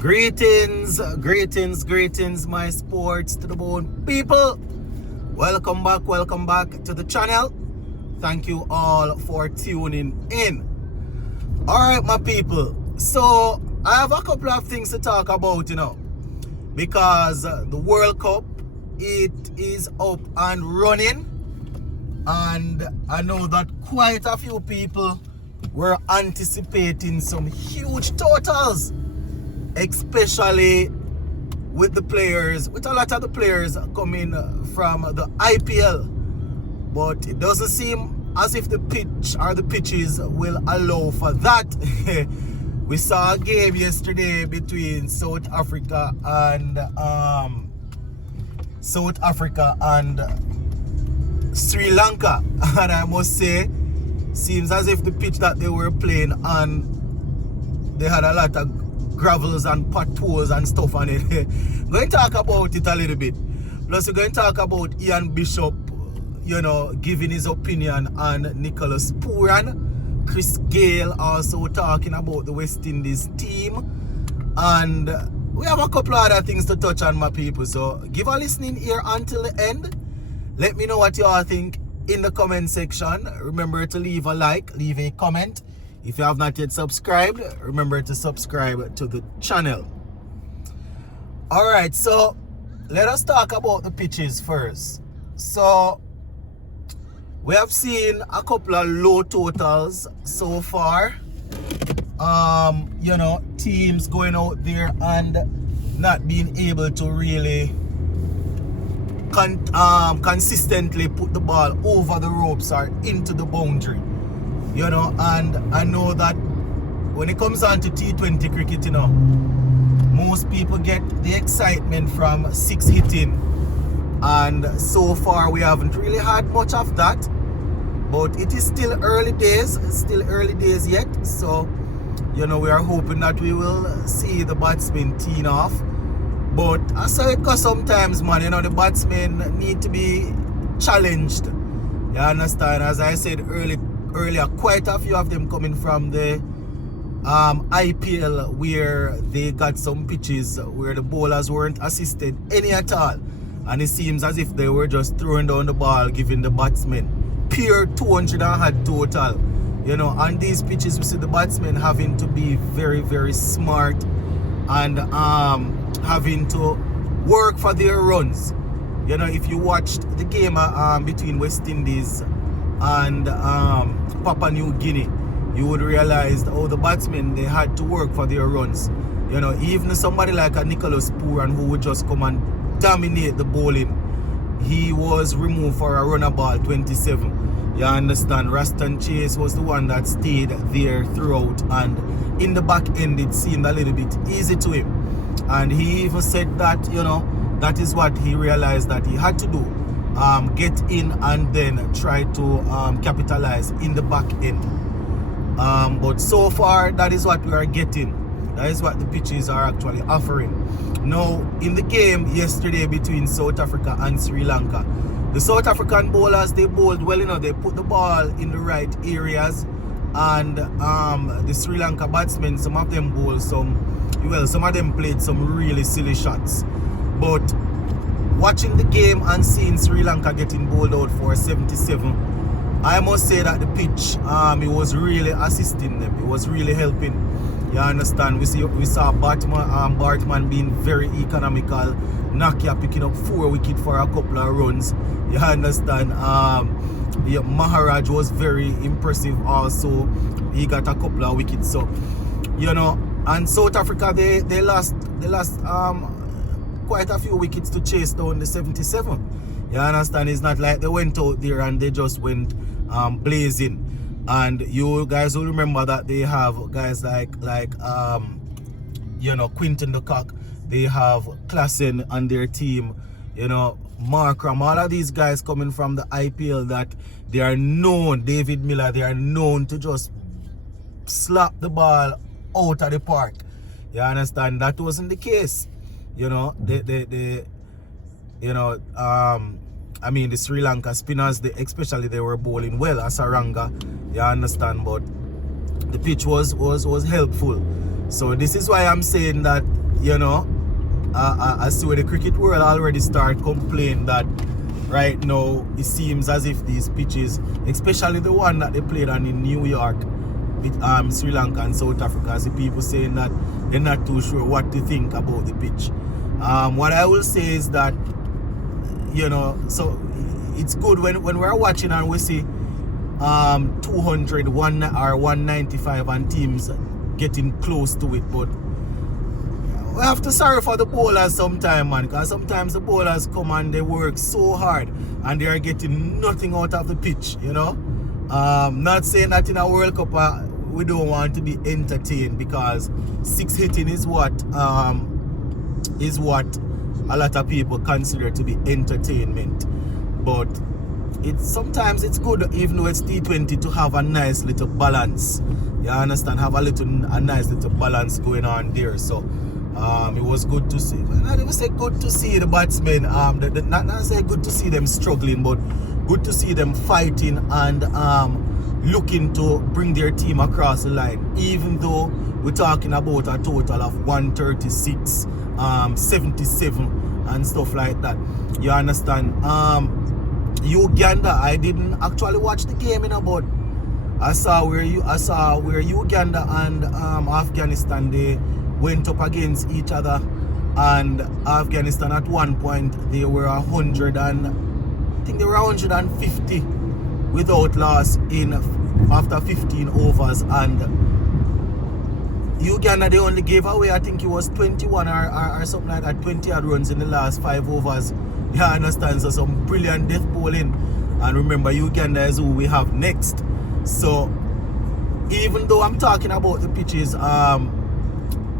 Greetings, my sports to the bone people. Welcome back to the channel. Thank you all for tuning in. Alright, my people. So, I have a couple of things to talk about, because the World Cup, it is up and running. And I know that quite a few people were anticipating some huge totals, especially with a lot of the players coming from the IPL. But it doesn't seem as if the pitches will allow for that. We saw a game yesterday between South Africa and Sri Lanka, and I must say, seems as if the pitch that they were playing on, they had a lot of gravels and potholes and stuff on it. We're going to talk about it a little bit. Plus, we're going to talk about Gayle Bishop, giving his opinion on Nicholas Pooran. Chris Gayle also talking about the West Indies team. And we have a couple of other things to touch on, my people. So give a listening ear until the end. Let me know what you all think in the comment section. Remember to leave a like, leave a comment. If you have not yet subscribed, remember to subscribe to the channel. Alright, so let us talk about the pitches first. So we have seen a couple of low totals so far. Teams going out there and not being able to really consistently put the ball over the ropes or into the boundary. And I know that when it comes on to T20 cricket, most people get the excitement from six hitting. And so far we haven't really had much of that. But it is still early days. It's still early days yet. So, we are hoping that we will see the batsmen teeing off. But I say because sometimes, man, the batsmen need to be challenged. You understand? As I said earlier, quite a few of them coming from the IPL, where they got some pitches where the bowlers weren't assisted any at all. And it seems as if they were just throwing down the ball, giving the batsmen pure 200 and had total. On these pitches, we see the batsmen having to be very, very smart and having to work for their runs. If you watched the game between West Indies and Papua New Guinea, you would realize the batsmen, they had to work for their runs. Even somebody like a Nicholas Pooran, who would just come and dominate the bowling, he was removed for a runner ball 27. You understand? Raston Chase was the one that stayed there throughout, and in the back end it seemed a little bit easy to him. And he even said that, that is what he realized that he had to do. Get in and then try to capitalize in the back end. But so far, that is what we are getting. That is what the pitches are actually offering. Now, in the game yesterday between South Africa and Sri Lanka, the South African bowlers, they bowled well, they put the ball in the right areas. And the Sri Lanka batsmen, some of them bowled some of them played some really silly shots. But watching the game and seeing Sri Lanka getting bowled out for 77, I must say that the pitch, it was really assisting them. It was really helping. You understand? We saw Bartman being very economical. Nakia picking up 4 wickets for a couple of runs. You understand? Maharaj was very impressive also. He got a couple of wickets. So, and South Africa, they lost quite a few wickets to chase down the 77. You understand? It's not like they went out there and they just went blazing. And you guys will remember that they have guys like Quinton de Kock. They have Klassen on their team. Markram, all of these guys coming from the IPL that they are known, David Miller, they are known to just slap the ball out of the park. You understand? That wasn't the case. The Sri Lanka spinners, especially they were bowling well, Asaranga, you understand, but the pitch was helpful. So this is why I'm saying that you know, I see where the cricket world already start complaining that right now it seems as if these pitches, especially the one that they played on in New York with Sri Lanka and South Africa, I see people saying that they're not too sure what to think about the pitch. What I will say is that, you know, so it's good when we're watching and we see 200, or 195 and teams getting close to it, but we have to sorry for the bowlers sometimes, man, because sometimes the bowlers come and they work so hard and they are getting nothing out of the pitch, you know. Not saying that in a World Cup we don't want to be entertained, because 6 hitting is what a lot of people consider to be entertainment. But sometimes it's good, even though it's T20, to have a nice little balance. You understand? Have a nice little balance going on there. So it was good to see. I never say good to see the batsmen. Not say good to see them struggling, but good to see them fighting and looking to bring their team across the line. Even though we're talking about a total of 136, 77 and stuff like that. You understand? Uganda, I didn't actually watch the game, but I saw where Uganda and Afghanistan, they went up against each other, and Afghanistan at one point they were 150 without loss after 15 overs, and Uganda, they only gave away, I think it was 21 or something like that, 20 odd runs in the last 5 overs. You understand? So some brilliant death bowling. And remember, Uganda is who we have next. So even though I'm talking about the pitches,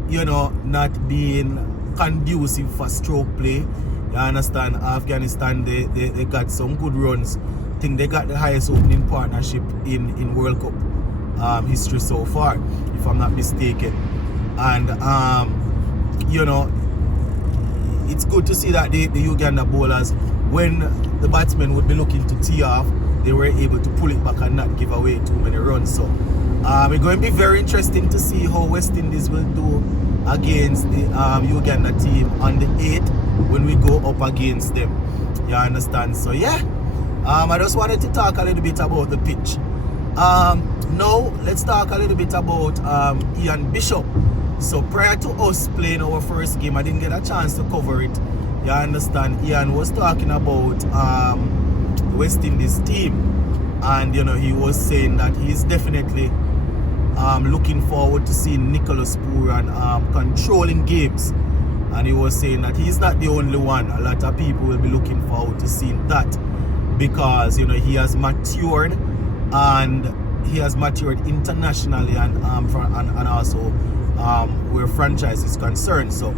you know, not being conducive for stroke play, you understand, Afghanistan, they got some good runs. I think they got the highest opening partnership in World Cup history so far, if I'm not mistaken. And you know, it's good to see that the Uganda bowlers, when the batsmen would be looking to tee off, they were able to pull it back and not give away too many runs. So it's going to be very interesting to see how West Indies will do against the Uganda team on the 8th when we go up against them. You understand? So yeah, I just wanted to talk a little bit about the pitch. Now let's talk a little bit about Ian Bishop. So prior to us playing our first game, I didn't get a chance to cover it. You understand? Ian was talking about the West Indies team, and you know, he was saying that he's definitely looking forward to seeing Nicholas Pooran controlling games. And he was saying that he's not the only one. A lot of people will be looking forward to seeing that, because you know, he has matured, and he has matured internationally and also where franchise is concerned. So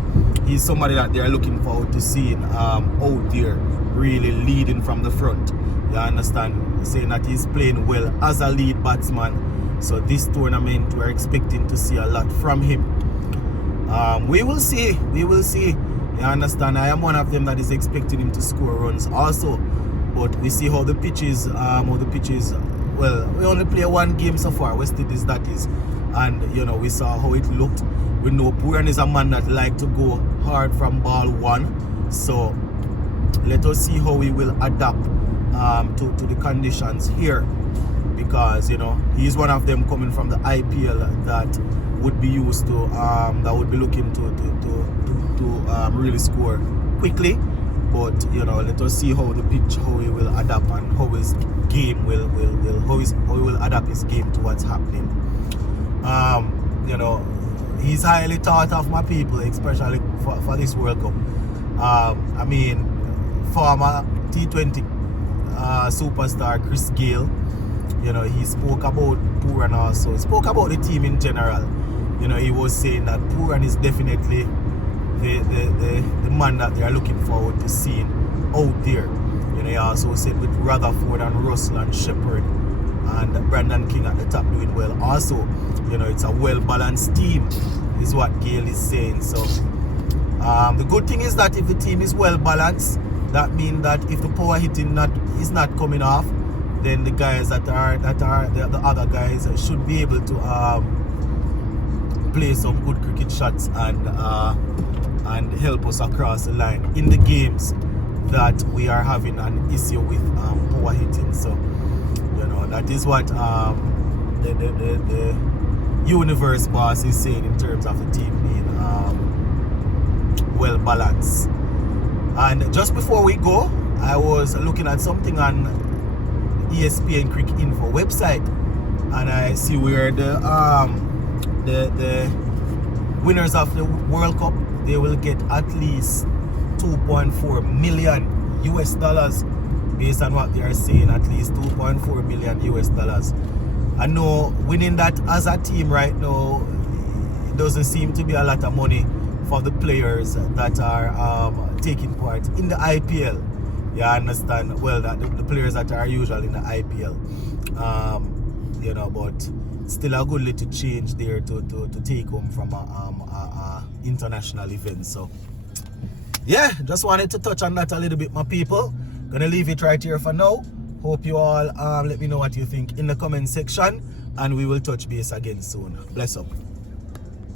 he's somebody that they're looking forward to seeing out there, really leading from the front. You understand? Saying that he's playing well as a lead batsman. So this tournament, we're expecting to see a lot from him. We will see. You understand? I am one of them that is expecting him to score runs also. But we see how the pitches, well, we only play one game so far, West Indies that is. And you know, we saw how it looked. We know Pooran is a man that like to go hard from ball one. So let us see how he will adapt to the conditions here, because you know, he's one of them coming from the IPL that would be used to that would be looking to really score quickly. But you know, let us see how the pitch, how he will adapt, and how his game will how he will adapt his game to what's happening. You know, he's highly thought of, my people, especially for this World Cup. I mean, former T20 superstar Chris Gayle, you know, he spoke about Pooran also. He spoke about the team in general. You know, he was saying that Pooran is definitely the man that they are looking forward to seeing out there. You know, he also said with Rutherford and Russell and Shepherd and Brandon King at the top doing well. Also, you know, it's a well-balanced team, is what Gayle is saying. So the good thing is that if the team is well-balanced, that means that if the power hitting is not coming off, then the guys that are the other guys should be able to play some good cricket shots and and help us across the line in the games that we are having an issue with power hitting. So, you know, that is what the universe boss is saying in terms of the team being well balanced. And just before we go, I was looking at something on ESPN Quick Info website, and I see where the winners of the World Cup, they will get at least 2.4 million US dollars, based on what they are saying, at least 2.4 million US dollars. I know winning that as a team right now, it doesn't seem to be a lot of money for the players that are taking part in the IPL. You understand? Well, the players that are usually in the IPL. You know, but still a good little change there to take home from a international event. So yeah, just wanted to touch on that a little bit, my people. Gonna leave it right here for now. Hope you all let me know what you think in the comment section, and we will touch base again soon. Bless up.